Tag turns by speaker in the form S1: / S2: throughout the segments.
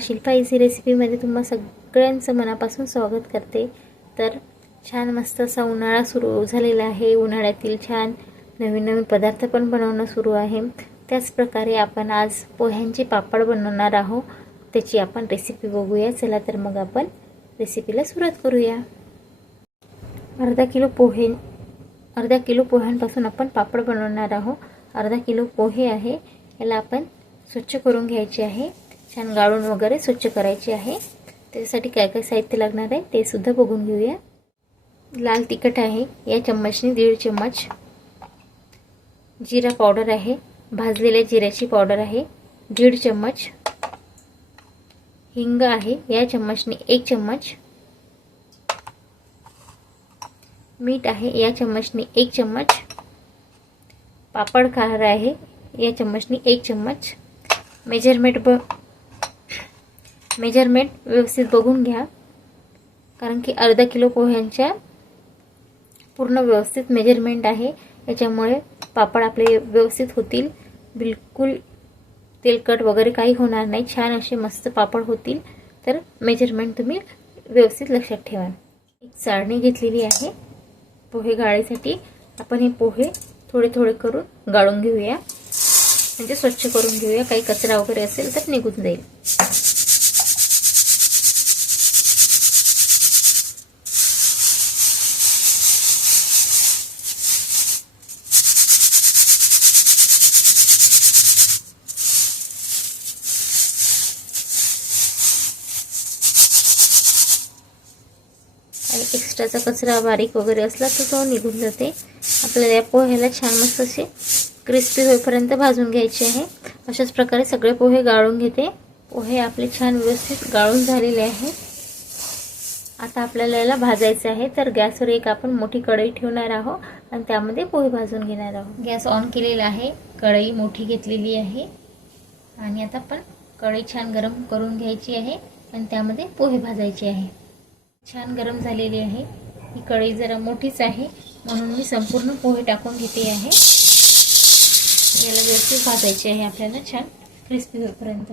S1: Shilpa easy रेसिपीमध्ये तुम्हा सगळ्यांचं मनापासून स्वागत करते. तर छान मस्त असा उन्हाळा सुरू झालेला आहे. उन्हाळ्यातील छान नवीन नवीन पदार्थ पण बनवणं सुरू आहे. त्याचप्रकारे आपण आज पोह्यांचे पापड बनवणार आहोत. त्याची आपण रेसिपी बघूया. चला तर मग आपण रेसिपीला सुरुवात करूया. अर्धा किलो पोहे अर्धा किलो पोह्यांपासून आपण पापड बनवणार आहोत. अर्धा किलो पोहे आहे. याला आपण स्वच्छ करून घ्यायचे आहे. छान गाळून वगैरे स्वच्छ करायची आहे. त्याच्यासाठी काय काय साहित्य लागणार आहे ते सुद्धा बघून घेऊया. लाल तिखट आहे. या चम्मचने दीड चम्मच जिरा पावडर आहे. भाजलेल्या जिऱ्याची पावडर आहे. दीड चम्मच हिंग आहे. या चम्मचने एक चम्मच मीठ आहे. या चम्मचने एक चम्मच पापड खार आहे. या चम्मचने एक चम्मच मेजरमेंट ब मेजरमेंट व्यवस्थित बघून घ्या. कारण की अर्धा किलो पोह्यांच्या पूर्ण व्यवस्थित मेजरमेंट आहे. याच्यामुळे पापड आपले व्यवस्थित होतील. बिलकुल तेलकट वगैरे काही होणार नाही. छान असे मस्त पापड होतील. तर मेजरमेंट तुम्ही व्यवस्थित लक्षात ठेवा. एक चाळणी घेतलेली आहे. पोहे गाळीसाठी आपण हे पोहे थोडे थोडे करून गाळून घेऊया. म्हणजे स्वच्छ करून घेऊया. काही कचरा वगैरे असेल तर निघून जाईल. कचरा बारीक वगैरे असला तर तो निघून जाते. आपल्याला या पोह्याला छान मस्त असे क्रिस्पी होईपर्यंत भाजून घ्यायचे आहे. अशाच प्रकारे सगळे पोहे गाळून घेते. पोहे आपले छान व्यवस्थित गाळून झालेले आहे. आता आपल्याला याला भाजायचं आहे. तर गॅसवर एक आपण मोठी कढई ठेवणार आहोत आणि त्यामध्ये पोहे भाजून घेणार आहोत. गॅस ऑन केलेला आहे. कढई मोठी घेतलेली आहे. आणि आता आपण कढई छान गरम करून घ्यायची आहे आणि त्यामध्ये पोहे भाजायचे आहे. छान गरम झालेली आहे. ही कढई जरा मोठीच आहे म्हणून मी संपूर्ण पोहे टाकून घेते आहे. याला व्यवस्थित भाजायचे आहे आपल्याला छान क्रिस्पी होईपर्यंत.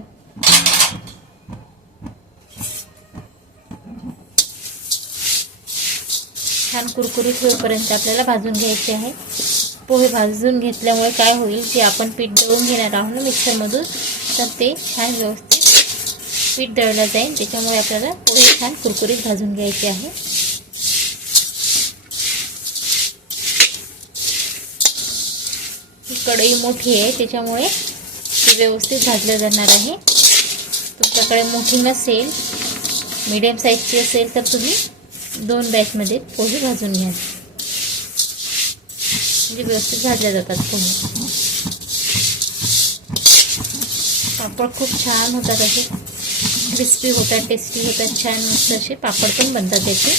S1: छान कुरकुरीत होईपर्यंत आपल्याला भाजून घ्यायचे आहे. पोहे भाजून घेतल्यामुळे काय होईल की आपण पीठ दळून घेणार आहोत ना मिक्सरमधून तर ते छान व्यवस्थित पीठ दळलं जाईल त्याच्यामुळे आपल्याला पोहे छान कुरकुरीत भाजून घ्यायचे आहे. कढई मोठी आहे त्याच्यामुळे ते व्यवस्थित भाजलं जाणार आहे. तुमच्याकडे मोठी नसेल मीडियम साईजची असेल तर तुम्ही दोन बॅचमध्ये पोहे भाजून घ्या. म्हणजे व्यवस्थित भाजल्या जातात पोहे. पापड खूप छान होतात असे. क्रिस्पी होतात टेस्टी होतात छान मस्त असे पापड पण बनतात याचे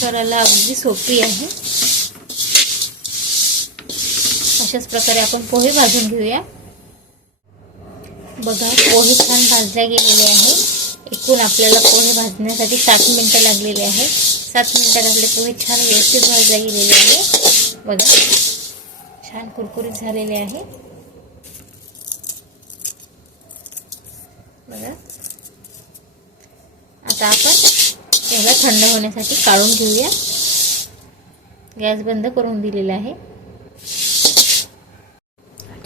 S1: करायला अगदी सोपी आहे. अशाच प्रकारे आपण पोहे भाजून घेऊया. बघा पोहे छान भाजल्या गेलेले आहे. एकूण आपल्याला पोहे भाजण्यासाठी सात मिनटं लागलेले आहे. सात मिनटात आपले पोहे छान व्यवस्थित भाजल्या गेलेले आहे. बघा छान कुरकुरीत झालेले आहे. बघा. आता आपण याला थंड होण्यासाठी काढून घेऊया. गॅस बंद करून दिलेला आहे.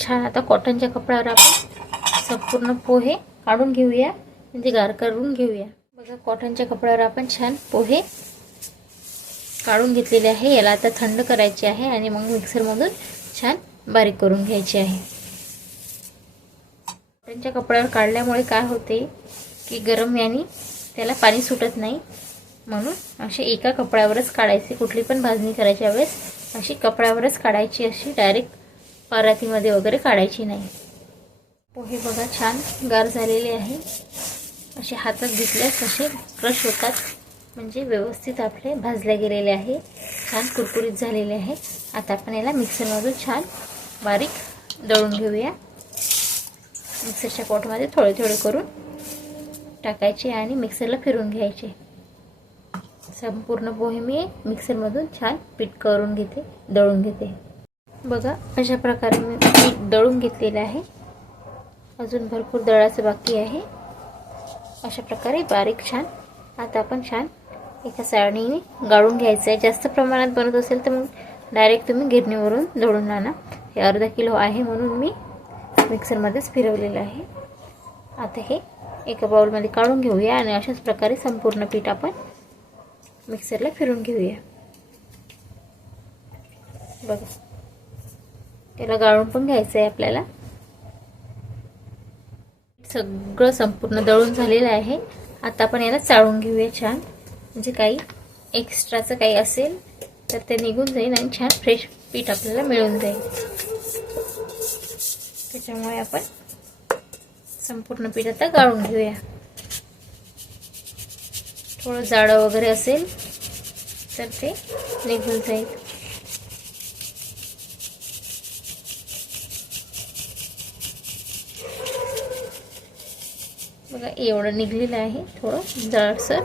S1: छान आता कॉटनच्या कपड्यावर आपण संपूर्ण पोहे काढून घेऊया. म्हणजे गार करून घेऊया. बघा कॉटनच्या कपड्यावर आपण छान पोहे काढून घेतलेले आहे. याला आता थंड करायचे आहे आणि मग मिक्सरमधून छान बारीक करून घ्यायचे आहे. कॉटनच्या कपड्यावर काढल्यामुळे काय होते की गरम याने त्याला पाणी सुटत नाही. म्हणून अशी एका कपड्यावरच काढायची कुठली पण भाजणी करायच्या वेळेस अशी कपड्यावरच काढायची अशी डायरेक्ट परातीमध्ये वगैरे काढायची नाही. पोहे बघा छान गार झालेले आहे. असे हातात घेतल्यास असे क्रश होतात. म्हणजे व्यवस्थित आपले भाजले गेलेले आहे. छान कुरकुरीत झालेले आहे. आता आपण याला मिक्सरमधून छान बारीक दळून घेऊया. मिक्सरच्या पॉटमध्ये थोडे थोडे करून टाकायचे आणि मिक्सरला फिरून घ्यायचे. संपूर्ण पोहे मी मिक्सरमधून छान पीठ करून घेते दळून घेते. बघा अशा प्रकारे मी पीठ दळून घेतलेलं आहे. अजून भरपूर दळाचं बाकी आहे. अशा प्रकारे बारीक छान आता आपण छान एका चाळणीने गाळून घ्यायचं आहे. जास्त प्रमाणात बनत असेल तर मग डायरेक्ट तुम्ही गिरणीवरून दळून आणा. हे अर्धा किलो आहे म्हणून मी मिक्सरमध्येच फिरवलेलं आहे. आता हे एका बाउलमध्ये काढून घेऊया आणि अशाच प्रकारे संपूर्ण पीठ आपण मिक्सरला फिरून घेऊया बघा त्याला गाळून पण घ्यायचं आहे आपल्याला सगळं संपूर्ण दळून झालेलं आहे आता आपण याला चाळून घेऊया छान म्हणजे काही एक्स्ट्राचं काही असेल तर ते निघून जाईल आणि छान फ्रेश पीठ आपल्याला मिळून जाईल त्याच्यामुळे आपण संपूर्ण पीठ आता गाळून घेऊया थोडं जाडं वगैरे असेल तर ते निघून जाईल. बघा एवढं निघलेलं आहे थोडं जाडसर.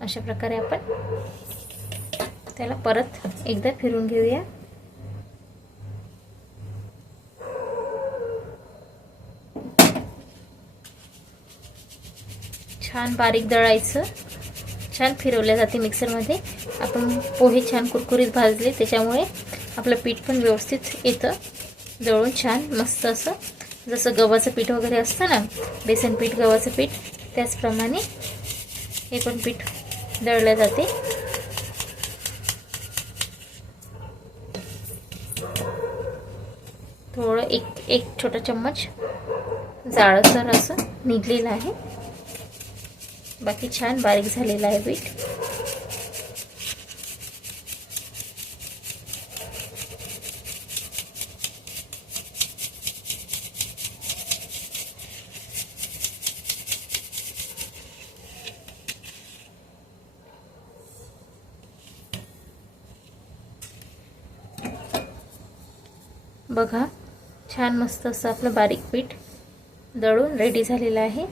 S1: अशा प्रकारे आपण त्याला परत एकदा फिरून घेऊया. छान बारीक दळायचं. छान फिरवल्या जाते मिक्सरमध्ये. आपण पोहे छान कुरकुरीत भाजले त्याच्यामुळे आपलं पीठ पण व्यवस्थित येतं. दळून छान मस्त असं. जसं गव्हाचं पीठ वगैरे असतं ना बेसन पीठ गव्हाचं पीठ त्याचप्रमाणे हे पण पीठ दळलं जाते. थोडं एक एक छोटा चम्मच जाळसर असं निघलेलं आहे. बाकी छान बारीक झालेलं आहे बीट बघा छान मस्त असं आपलं बारीक पीठ दळून रेडी झालेलं आहे.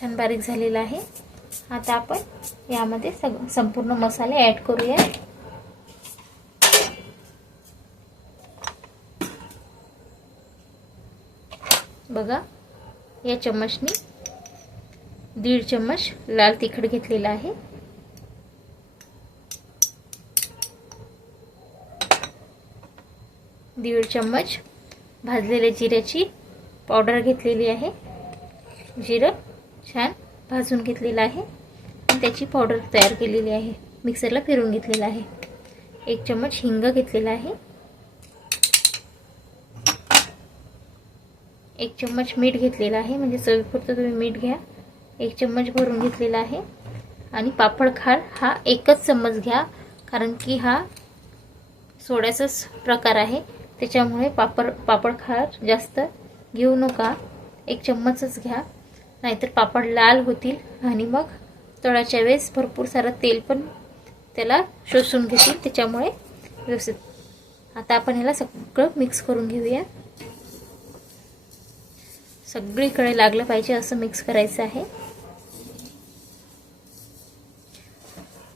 S1: छान बारीक झालेलं आहे. आता आपण यामध्ये सग संपूर्ण मसाले ॲड करूया. बघा या चम्मचनी दीड चम्मच लाल तिखट घेतलेला आहे. दीड चम्मच भाजलेल्या जिऱ्याची पावडर घेतलेली आहे. जिरं छान भाजून घेतलेलं आहे. आणि त्याची पावडर तयार केलेली आहे. मिक्सरला फिरून घेतलेलं आहे. एक चम्मच हिंग घेतलेला आहे. एक चम्मच मीठ घेतलेला आहे. म्हणजे चवीपुरतं तुम्ही मीठ घ्या. एक चम्मच भरून घेतलेला आहे. आणि पापड खार हा एकच चम्मच घ्या. कारण की हा सोड्याचाच प्रकार आहे. त्याच्यामुळे पापड पापड खार जास्त घेऊ नका. एक चम्मचच घ्या. नाहीतर पापड लाल होतील आणि मग तळाच्या वेळेस भरपूर सारं तेल पण त्याला शोषून घेतील त्याच्यामुळे व्यवस्थित. आता आपण ह्याला सगळं मिक्स करून घेऊया. सगळीकडे लागलं पाहिजे असं मिक्स करायचं आहे.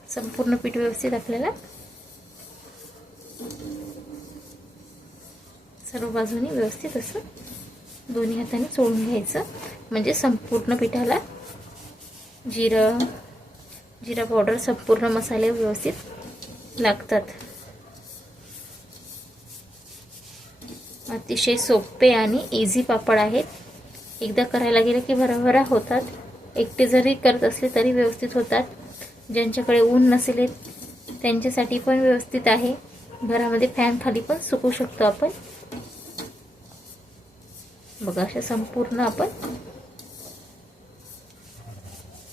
S1: संपूर्ण पीठ व्यवस्थित आपल्याला सर्व बाजूनी व्यवस्थित असं दोन्ही हाताने सोडून घ्यायचं. म्हणजे संपूर्ण पिठाला जिरं जिरा पावडर संपूर्ण मसाले व्यवस्थित लागतात. अतिशय सोपे आणि इझी पापड आहेत. एकदा करायला गेलं की भराभरा होतात. एकटे जरी करत असले तरी व्यवस्थित होतात. ज्यांच्याकडे ऊन नसेल त्यांच्यासाठी पण व्यवस्थित आहे. घरामध्ये फॅन खाली पण सुकू शकतो आपण. बघा अशा संपूर्ण आपण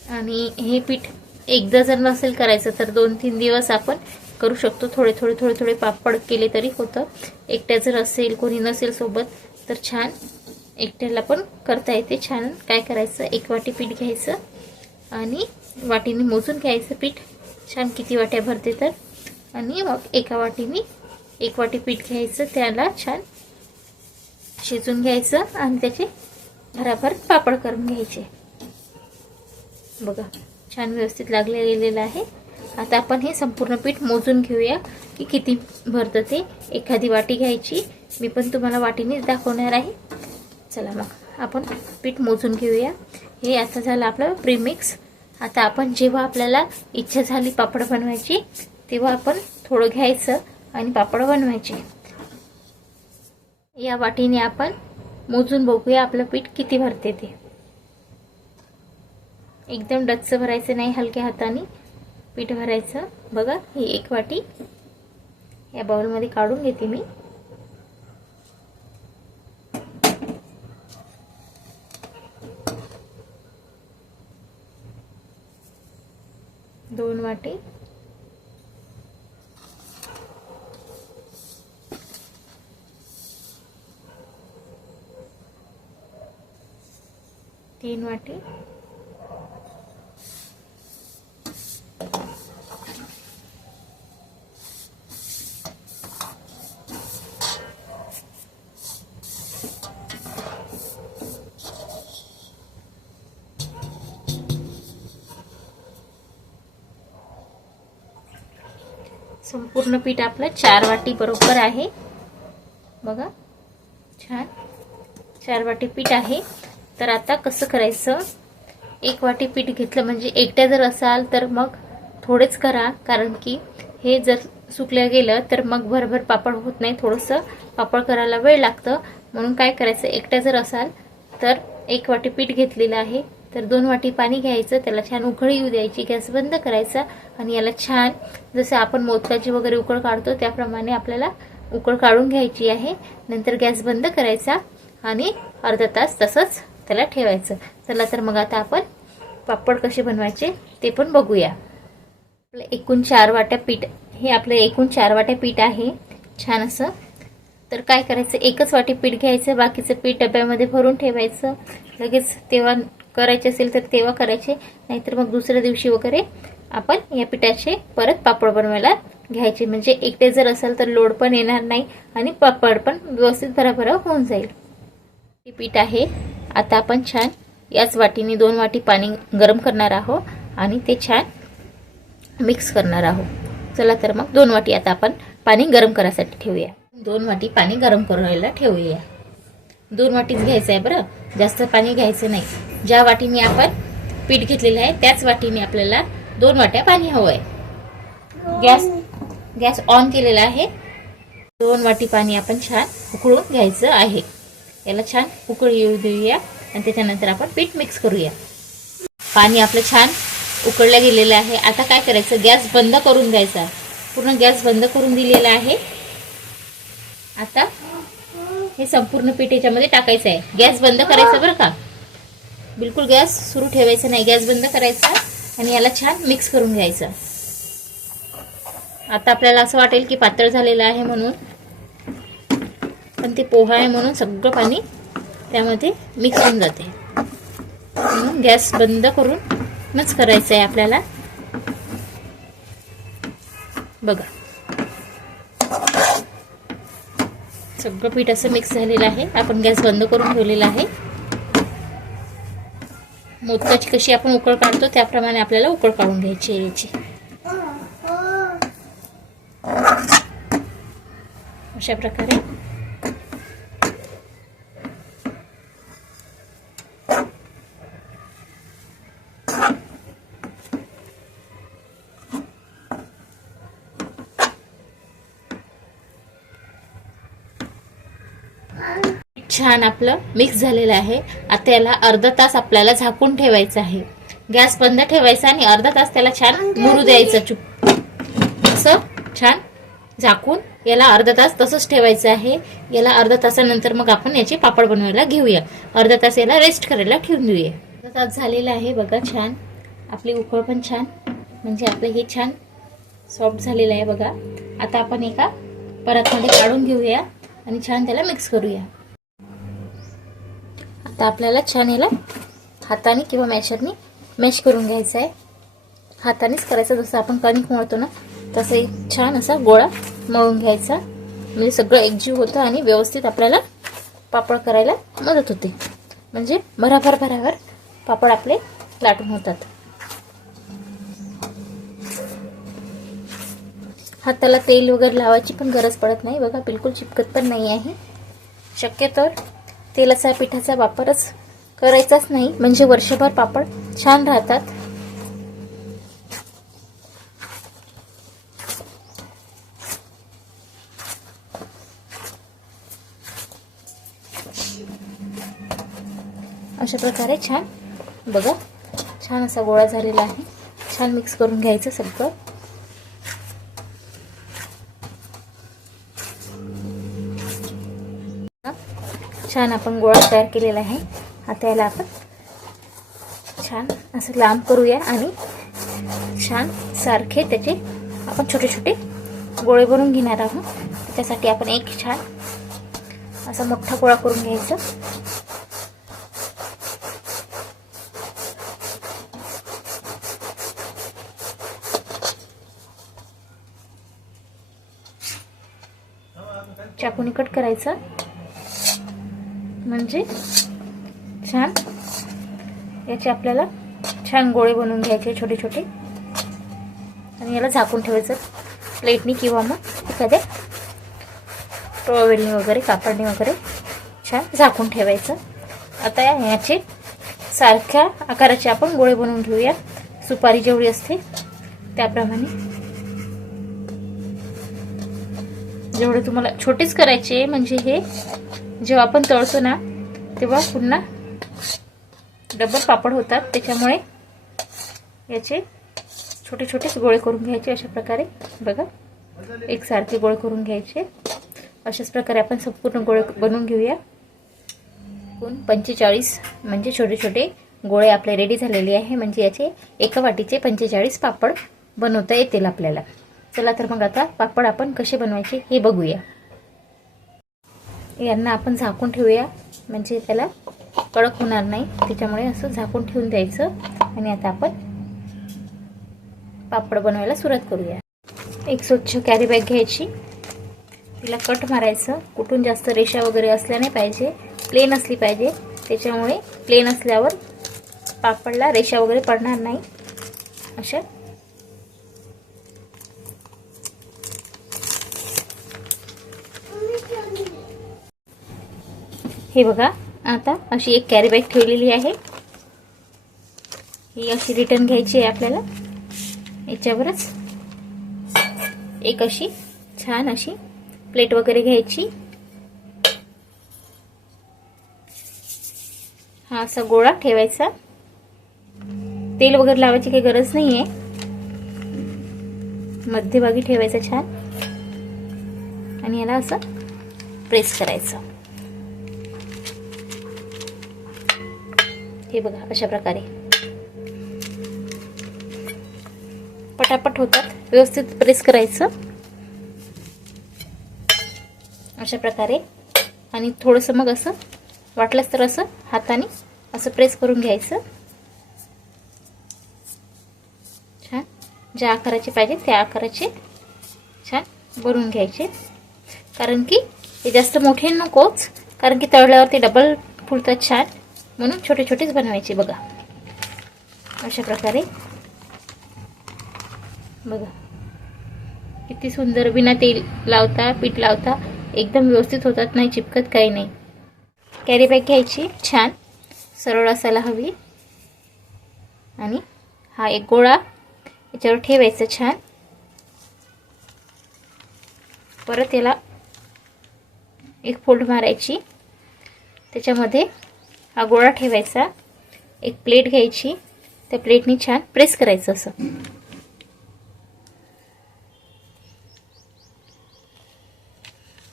S1: आणि हे पीठ एकदा जर नसेल करायचं तर दोन तीन दिवस आपण करू शकतो. थोडे थोडे थोडे थोडे पापड केले तरी होतं. एकट्या जर असेल कोणी नसेल सोबत तर छान एकट्याला पण करता येते. छान काय करायचं एक वाटी पीठ घ्यायचं आणि वाटीने मोजून घ्यायचं पीठ. छान किती वाट्या भरते तर. आणि मग एका वाटीने एक वाटी पीठ घ्यायचं त्याला छान शिजून घ्यायचं आणि त्याचे भराभर पापड करून घ्यायचे. बघा छान व्यवस्थित लागले गेलेलं आहे. आता आपण हे संपूर्ण पीठ मोजून घेऊया की किती भरतं ते. एखादी वाटी घ्यायची. मी पण तुम्हाला वाटीनेच दाखवणार आहे. चला मग आपण पीठ मोजून घेऊया. हे आता झालं आपलं प्रीमिक्स आता आपण जेव्हा आपल्याला इच्छा झाली पापड बनवायची तेव्हा आपण थोडं घ्यायचं आणि पापड बनवायचे. या वाटीने आपण मोजून बघूया आपलं पीठ किती भरते ते. एकदम डच्च भरायचं नाही हलक्या हाताने. पीठ भरायचं. बघा ही एक वाटी. या बाउलमध्ये काढून घेते मी. दोन वाटी. तीन वाटी. पूर्ण पीठ आपलं चार वाटी बरोबर आहे. बघा छान. चार वाटी पीठ आहे. तर आता कसं करायचं? एक वाटी पीठ घेतलं म्हणजे एकट्या जर असाल तर मग थोडेच करा कारण की हे जर सुकलं गेलं तर मग भरभर पापड होत नाही. थोडंसं पापड करायला वेळ लागतं. म्हणून काय करायचं? एकट्या जर असाल तर एक वाटी पीठ घेतलेलं आहे. तर दोन वाटी पाणी घ्यायचं त्याला छान उकळी येऊ द्यायची गॅस बंद करायचा आणि याला छान जसं आपण मोदकाची वगैरे उकळ काढतो त्याप्रमाणे आपल्याला उकळ काढून घ्यायची आहे. नंतर गॅस बंद करायचा आणि अर्धा तास तसंच त्याला ठेवायचं. चला तर मग आता आपण पापड कसे बनवायचे ते पण बघूया. आपलं एकूण चार वाट्या पीठ हे आपलं एकूण चार वाट्या पीठ आहे. छान असं. तर काय करायचं? एकच वाटी पीठ घ्यायचं बाकीचं पीठ डब्यामध्ये भरून ठेवायचं. लगेच तेव्हा करायचे असेल तर तेव्हा करायचे. नाहीतर मग दुसऱ्या दिवशी वगैरे आपण या पिठाचे परत पापड बनवायला घ्यायचे. म्हणजे एकटे जर असेल तर लोड पण येणार नाही आणि पापड पण व्यवस्थित भराभरा होऊन जाईल. हे पीठ आहे. आता आपण छान याच वाटीने दोन वाटी पाणी गरम करणार आहोत आणि ते छान मिक्स करणार आहोत. चला तर मग दोन वाटी आता आपण पाणी गरम करायसाठी ठेवूया. दोन वाटी पाणी गरम करायला ठेवूया. दोन वाटीच घ्यायचं आहे बरं. जास्त पाणी घ्यायचं नाही. ज्या वाटीने आपण पीठ घेतलेलं आहे त्याच वाटीने आपल्याला दोन वाट्या पाणी हवं आहे गॅस गॅस ऑन केलेला आहे. दोन वाटी पाणी आपण छान उकळून घ्यायचं आहे. याला छान उकळी येऊ देऊया आणि त्याच्यानंतर आपण पीठ मिक्स करूया. पाणी आपलं छान उकळलं गेलेलं आहे. आता काय करायचं? गॅस बंद करून द्यायचा पूर्ण गॅस बंद करून दिलेला आहे. आता हे संपूर्ण पीठ याच्यामध्ये टाकायचं आहे. गॅस बंद करायचं बरं का? बिलकुल गॅस सुरू ठेवायचा नाही गॅस बंद करायचा आणि याला छान मिक्स करून घ्यायचं. आता आपल्याला असं वाटेल की पातळ झालेलं आहे म्हणून पण ते पोहा आहे म्हणून सगळं पाणी त्यामध्ये मिक्स होऊन जाते. म्हणून गॅस बंद करून मच करायचं आहे आपल्याला. बघा. सगळं पीठ असं मिक्स झालेलं आहे. आपण गॅस बंद करून ठेवलेला आहे. मोदकाची कशी आपण उकळ काढतो त्याप्रमाणे आपल्याला उकळ काढून घ्यायची आहे याची. अशा प्रकारे छान आपलं मिक्स झालेलं आहे. आता याला अर्धा तास आपल्याला झाकून ठेवायचं आहे. गॅस बंद ठेवायचा आणि अर्धा तास त्याला छान मुरू द्यायचं. चुप. असं छान झाकून याला अर्धा तास तसंच ठेवायचं आहे. याला अर्धा तासानंतर मग आपण याचे पापड बनवायला घेऊया. अर्धा तास याला रेस्ट करायला ठेवून देऊया. अर्धा तास झालेला आहे बघा छान. आपली उकळ पण छान. म्हणजे आपलं हे छान सॉफ्ट झालेलं आहे बघा. आता आपण एका परतमध्ये काढून घेऊया आणि छान त्याला मिक्स करूया. तर आपल्याला छान याला हाताने किंवा मॅशरने मॅश करून घ्यायचं आहे. हातानेच करायचं जसं आपण कणिक मळतो ना तसं एक छान असा गोळा मळून घ्यायचा. म्हणजे सगळं एकजीव होतं आणि व्यवस्थित आपल्याला पापड करायला मदत होते. म्हणजे भराभर भराभर पापड आपले लाटून होतात. हाताला तेल वगैरे लावायची पण गरज पडत नाही. बघा बिलकुल चिपकत पण नाही आहे. शक्यतो तेलाचा पिठाचा वापरच करायचाच नाही. म्हणजे वर्षभर पापड छान राहतात. अशा प्रकारे छान बघा छान असा गोळा झालेला आहे. छान मिक्स करून घ्यायचं सगळं. छान आपण गोळा तयार केलेला आहे. आता याला आपण छान असं लांब करूया आणि छान सारखे त्याचे आपण छोटे छोटे गोळे बनवून घेणार आहोत. त्यासाठी आपण एक छान असा मोठा गोळा करून घ्यायचा. चाकूने कट करायचं. म्हणजे छान. याचे आपल्याला छान गोळे बनवून घ्यायचे छोटे छोटे. आणि याला झाकून ठेवायचं. प्लेटनी किंवा मग एखाद्या टॉवेलनी वगैरे कापडनी वगैरे छान झाकून ठेवायचं. आता याचे सारख्या आकाराचे आपण गोळे बनवून घेऊया. सुपारी जेवढी असते त्याप्रमाणे. जेवढे तुम्हाला छोटेच करायचे म्हणजे हे जेव्हा आपण तळतो ना तेव्हा पुन्हा डबल पापड होतात. त्याच्यामुळे याचे छोटे छोटेच गोळे करून घ्यायचे अशा प्रकारे. बघा एकसारखे गोळे करून घ्यायचे. अशाच प्रकारे आपण संपूर्ण गोळे बनवून घेऊया. एकूण पंचेचाळीस म्हणजे छोटे छोटे गोळे आपले रेडी झालेले आहे. म्हणजे याचे एका वाटीचे पंचेचाळीस पापड बनवता येतील आपल्याला. चला तर मग आता पापड आपण कसे बनवायचे हे बघूया. यांना आपण झाकून ठेवूया. म्हणजे त्याला कडक होणार नाही. त्याच्यामुळे असं झाकून ठेवून द्यायचं. आणि आता आपण पापड बनवायला सुरुवात करूया. एक स्वच्छ कॅरी बॅग घ्यायची. तिला कट मारायचं. कुठून जास्त रेषा वगैरे असल्या नाही पाहिजे. प्लेन असली पाहिजे. त्याच्यामुळे प्लेन असल्यावर पापडला रेषा वगैरे पडणार नाही. अशा हे बघा आता अशी एक कॅरी बॅग ठेवलेली आहे. ही अशी रिटर्न घ्यायची आहे आपल्याला. याच्यावरच एक अशी छान अशी प्लेट वगैरे घ्यायची. हा असा गोळा ठेवायचा. तेल वगैरे लावायची काही गरज नाही आहे मध्यभागी ठेवायचं छान. आणि याला असं प्रेस करायचं. हे बघा अशा प्रकारे. पटापट होतात. व्यवस्थित प्रेस करायचं. अशा प्रकारे. आणि थोडंसं मग असं वाटलंच तर असं हाताने असं प्रेस करून घ्यायचं. छान. ज्या आकाराचे पाहिजे त्या आकाराचे छान बनवून घ्यायचे. कारण की हे जास्त मोठे नकोच. कारण की तळल्यावर ते डबल फुलतात छान. म्हणून छोटे छोटेच बनवायचे बघा. अशा प्रकारे. बघा. किती सुंदर बिना तेल लावता पीठ लावता एकदम व्यवस्थित होतात नाही चिपकत काही नाही. कॅरी बॅग घ्यायची छान. सरळ असायला हवी. आणि हा एक गोळा याच्यावर ठेवायचा छान. परत याला एक फोल्ड मारायची. त्याच्यामध्ये हा गोळा ठेवायचा. एक प्लेट घ्यायची. त्या प्लेटने छान प्रेस करायचं असं.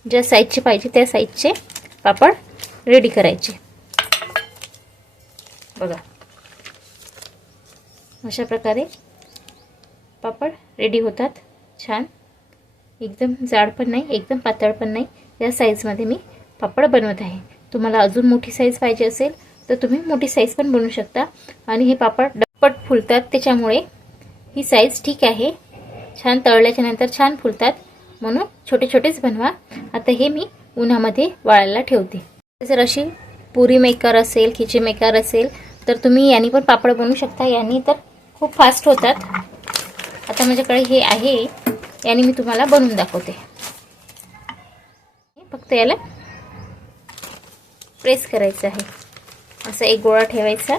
S1: ज्या साईजचे पाहिजे त्या साईजचे पापड रेडी करायचे. बघा. अशा प्रकारे पापड रेडी होतात. छान. एकदम जाड पण नाही एकदम पातळ पण नाही. या साईजमध्ये मी पापड बनवत आहे. तुम्हाला अजून मोठी साईज पाहिजे असेल तर तुम्ही मोठी साईज पण बनवू शकता. आणि हे पापड डप्पट फुलतात त्याच्यामुळे ही साईज ठीक आहे. छान तळल्याच्या नंतर छान फुलतात. म्हणून छोटे छोटेच बनवा. आता हे मी उन्हामध्ये वाळायला ठेवते. जर अशी पुरी मेकर असेल खिची मेकर असेल तर तुम्ही यांनी पण पापड बनवू शकता. यांनी तर खूप फास्ट होतात. आता माझ्याकडे हे आहे. याने मी तुम्हाला बनवून दाखवते. फक्त याला प्रेस करायचं आहे. असा एक गोळा ठेवायचा.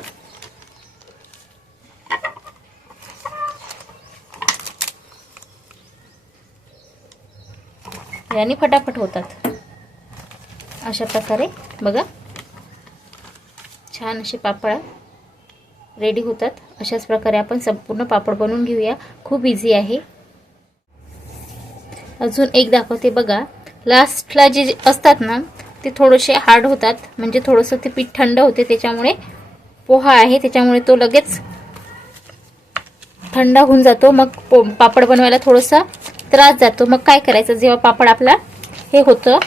S1: याने फटाफट होतात. अशा प्रकारे बघा. छान असे पापड रेडी होतात. अशाच प्रकारे आपण संपूर्ण पापड बनवून घेऊया. खूप इझी आहे. अजून एक दाखवते बघा. लास्टला जे असतात ना ते थोडेसे हार्ड होतात. म्हणजे थोडंसं ते पीठ थंड होते त्याच्यामुळे पोहा आहे. त्याच्यामुळे तो लगेच थंड होऊन जातो. मग पो पापड बनवायला थोडासा त्रास जातो. मग काय करायचं? जेव्हा पापड आपला हे होतं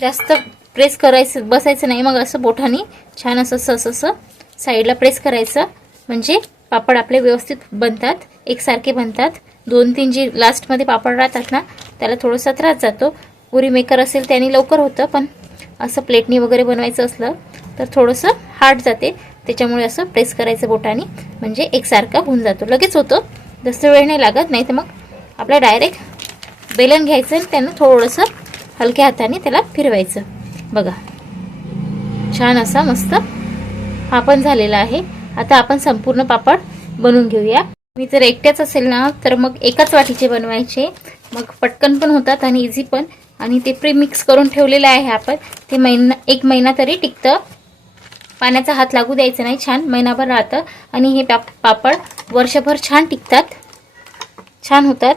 S1: जास्त प्रेस करायचं बसायचं नाही. मग असं बोठाने छान असं असं असं साईडला प्रेस करायचं. म्हणजे पापड आपले व्यवस्थित बनतात. एकसारखे बनतात. दोन तीन जे लास्टमध्ये पापड राहतात ना त्याला थोडासा त्रास जातो. पुरी मेकर असेल त्याने लवकर होतं पण असं प्लेटनी वगैरे बनवायचं असलं तर थोडंसं हार्ड जाते. त्याच्यामुळे असं प्रेस करायचं बोटाने म्हणजे एकसारखा होऊन जातो. लगेच होतं. जास्त वेळ नाही लागत नाही तर मग आपल्या डायरेक्ट बेलन घ्यायचं आणि त्यानं थोडंसं हलक्या हाताने त्याला फिरवायचं. बघा. छान असा मस्त हा पण झालेला आहे. आता आपण संपूर्ण पापड बनवून घेऊया. मी जर एकट्याच असेल ना तर मग एकाच वाटीचे बनवायचे. मग पटकन पण होतात आणि इझी पण. आणि ते प्रीमिक्स करून ठेवलेलं आहे आपण. ते महिना एक महिना तरी टिकतं. पाण्याचा हात लागू द्यायचा नाही छान महिनाभर राहतं. आणि हे पाप पापड वर्षभर छान टिकतात. छान होतात.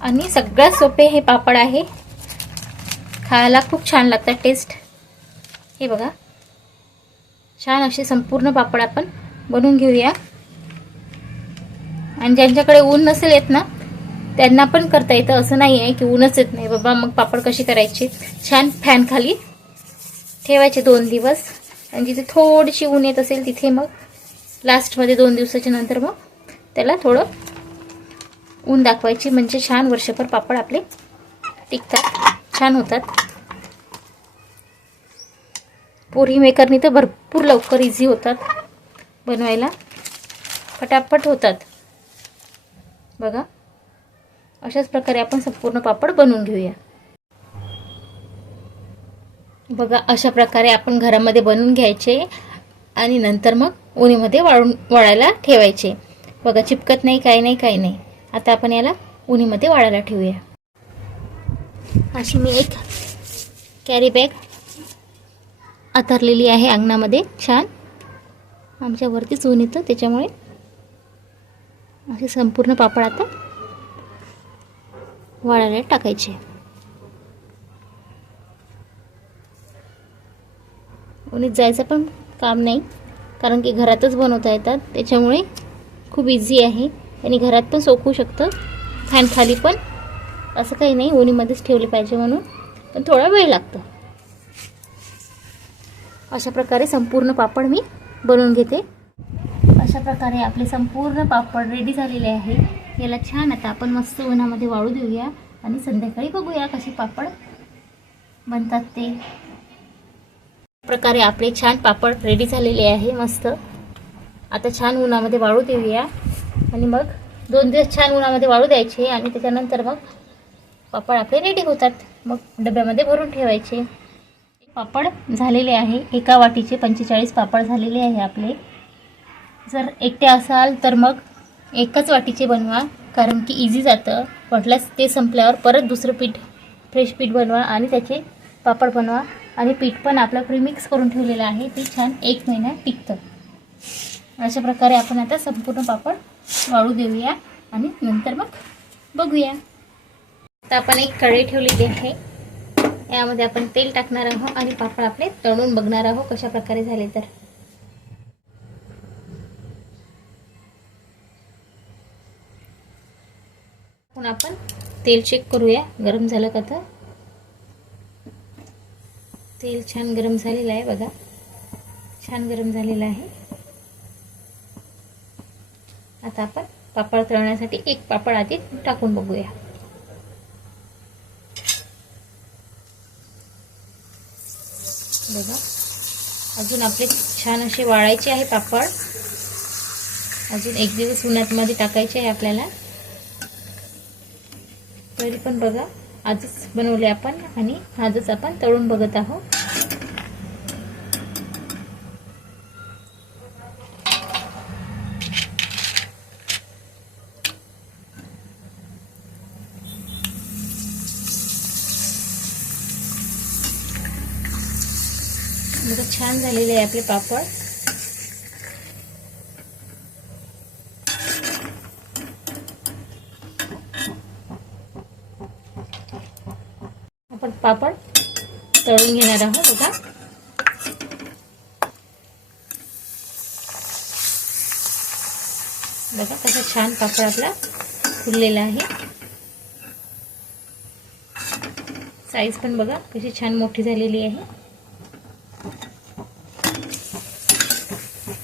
S1: आणि सगळ्यात सोपे हे पापड आहे. खायला खूप छान लागतात टेस्ट हे बघा. छान असे संपूर्ण पापड आपण बनवून घेऊया. आणि ज्यांच्याकडे ऊन नसेल येत ना त्यांना पण करता येतं. असं नाही आहे की ऊनच येत नाही. बाबा मग पापड कशी करायची? छान फॅन खाली ठेवायचे दोन दिवस. आणि जिथे थोडीशी ऊन येत असेल तिथे मग लास्टमध्ये दोन दिवसाच्या नंतर मग त्याला थोडं ऊन दाखवायची. म्हणजे छान वर्षभर पापड आपले टिकतात. छान होतात. पोरी मेकरनी तर भरपूर लवकर इझी होतात बनवायला. फटाफट होतात. बघा. अशाच प्रकारे आपण संपूर्ण पापड बनवून घेऊया. बघा अशा प्रकारे आपण घरामध्ये बनवून घ्यायचे आणि नंतर मग उन्हीमध्ये वाळून वाळायला ठेवायचे. बघा चिपकत नाही काही नाही काही नाही. आता आपण याला उन्हीमध्ये वाळायला ठेवूया. अशी मी एक कॅरी बॅग आथरलेली आहे अंगणामध्ये. छान. आमच्या वरतीच ऊन येतं त्याच्यामुळे असे संपूर्ण पापड आता वाळायला टाकायचे. उन्हीत जायचं पण काम नाही. कारण की घरातच बनवता येतात. त्याच्यामुळे खूप इझी आहे. आणि घरात पण सोकू शकतं. फॅन खाली पण. असं काही नाही. उन्हीमध्येच ठेवले पाहिजे म्हणून. पण थोडा वेळ लागतो. अशा प्रकारे संपूर्ण पापड मी बनवून घेते. अशा प्रकारे आपले संपूर्ण पापड रेडी झालेले आहे याला छान आता आपण मस्त उन्हामध्ये वाळू देऊया आणि संध्याकाळी बघूया कसे पापड बनतात ते. प्रकारे आपले छान पापड रेडी झालेले आहे मस्त. आता छान उन्हामध्ये वाळू देऊया. आणि मग दोन दिवस छान उन्हामध्ये वाळू द्यायचे आणि त्याच्यानंतर मग पापड आपले रेडी होतात. मग डब्यामध्ये भरून ठेवायचे. पापड झालेले आहे. एका वाटीचे पंचेचाळीस पापड झालेले आहे आपले. जर एकटे असाल तर मग एकाच वाटीचे बनवा कारण की इझी जातं. वाटल्यास ते संपल्यावर परत दुसरं पीठ फ्रेश पीठ बनवा आणि त्याचे पापड बनवा. आणि पीठ पण आपलं प्रीमिक्स करून ठेवलेलं आहे. ते छान एक महिना टिकतं. अशा प्रकारे आपण आता संपूर्ण पापड वाळू देऊया आणि नंतर मग बघूया. आता आपण एक कढई ठेवलेली आहे. यामध्ये आपण तेल टाकणार आहोत आणि पापड आपले तळून बघणार आहोत कशा प्रकारे झाले तर. पण आपण तेल चेक करूया. गरम झालं का तर? तेल छान गरम झालेलं आहे बघा. छान गरम झालेलं आहे. आता आपण पापड तळण्यासाठी एक पापड आधी टाकून बघूया. बघा. अजून आपले छान असे वाळायचे आहे पापड. अजून एक दिवस उन्हातमध्ये टाकायचे आहे आपल्याला. तरी पण बघा. आजच बनवले आपण आणि आजच आपण तळून बघत आहोत. छान झालेले आहे आपले पापड. पापड तळून घेणार आहोत बघा. बघा कसा छान पापड आपला फुललेला आहे. साईज पण बघा कशी छान मोठी झालेली आहे.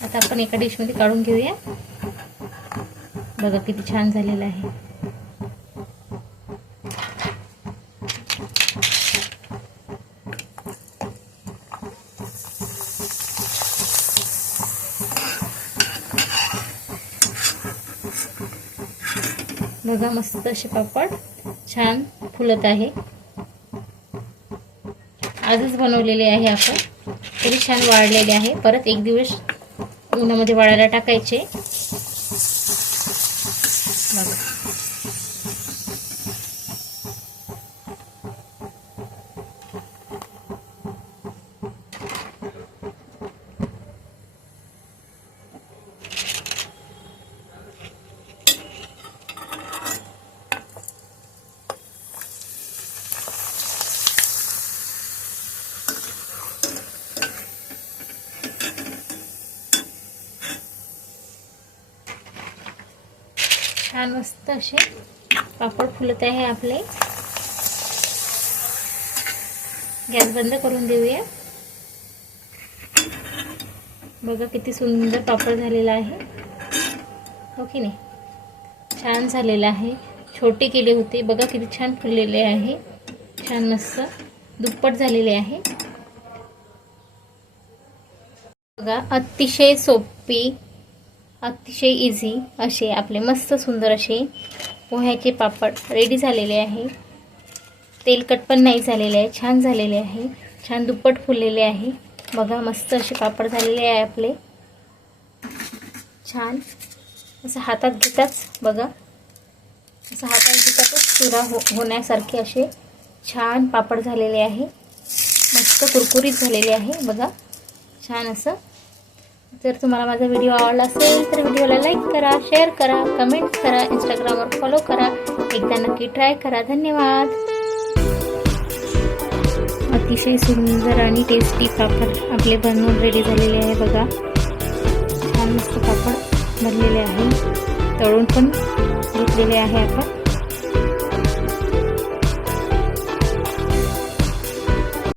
S1: आता आपण एका डिशमध्ये काढून घेऊया. बघा किती छान झालेलं आहे. बघा मस्त असे पापड छान फुलत आहे. आजच बनवलेले आहे आपण. तरी छान वाळलेले आहे. परत एक दिवस उन्हामध्ये वाळायला टाकायचे. छान मस्त असे पापड फुलत आहे आपले. गॅस बंद करून देऊया. बघा किती सुंदर पापड झालेला आहे. हो की नाही? छान झालेला आहे. छोटे केले होते. बघा किती छान फुललेले आहे. छान मस्त दुप्पट झालेले आहे. बघा अतिशय सोपी अतिशय इझी असे आपले मस्त सुंदर असे पोह्याचे पापड रेडी झालेले आहे. तेलकट पण नाही झालेले आहे छान झालेले आहे. छान दुप्पट फुललेले आहे. बघा मस्त असे पापड झालेले आहे आपले. छान. असं हातात घेताच बघा. असं हातात घेतातच चुरा हो होण्यासारखे असे छान पापड झालेले आहे. मस्त कुरकुरीत झालेले आहे बघा. छान असं जर तुम्हाला माझा व्हिडिओ आवडला असेल तर व्हिडिओला लाईक करा शेअर करा कमेंट करा इंस्टाग्रामवर फॉलो करा. एकदा नक्की ट्राय करा. धन्यवाद. अतिशय सुंदर आणि टेस्टी पापड आपले बनवून रेडी झालेले आहे बघा. छान मस्त पापड बनलेले आहे. तळून पण घेतलेले आहे आपण.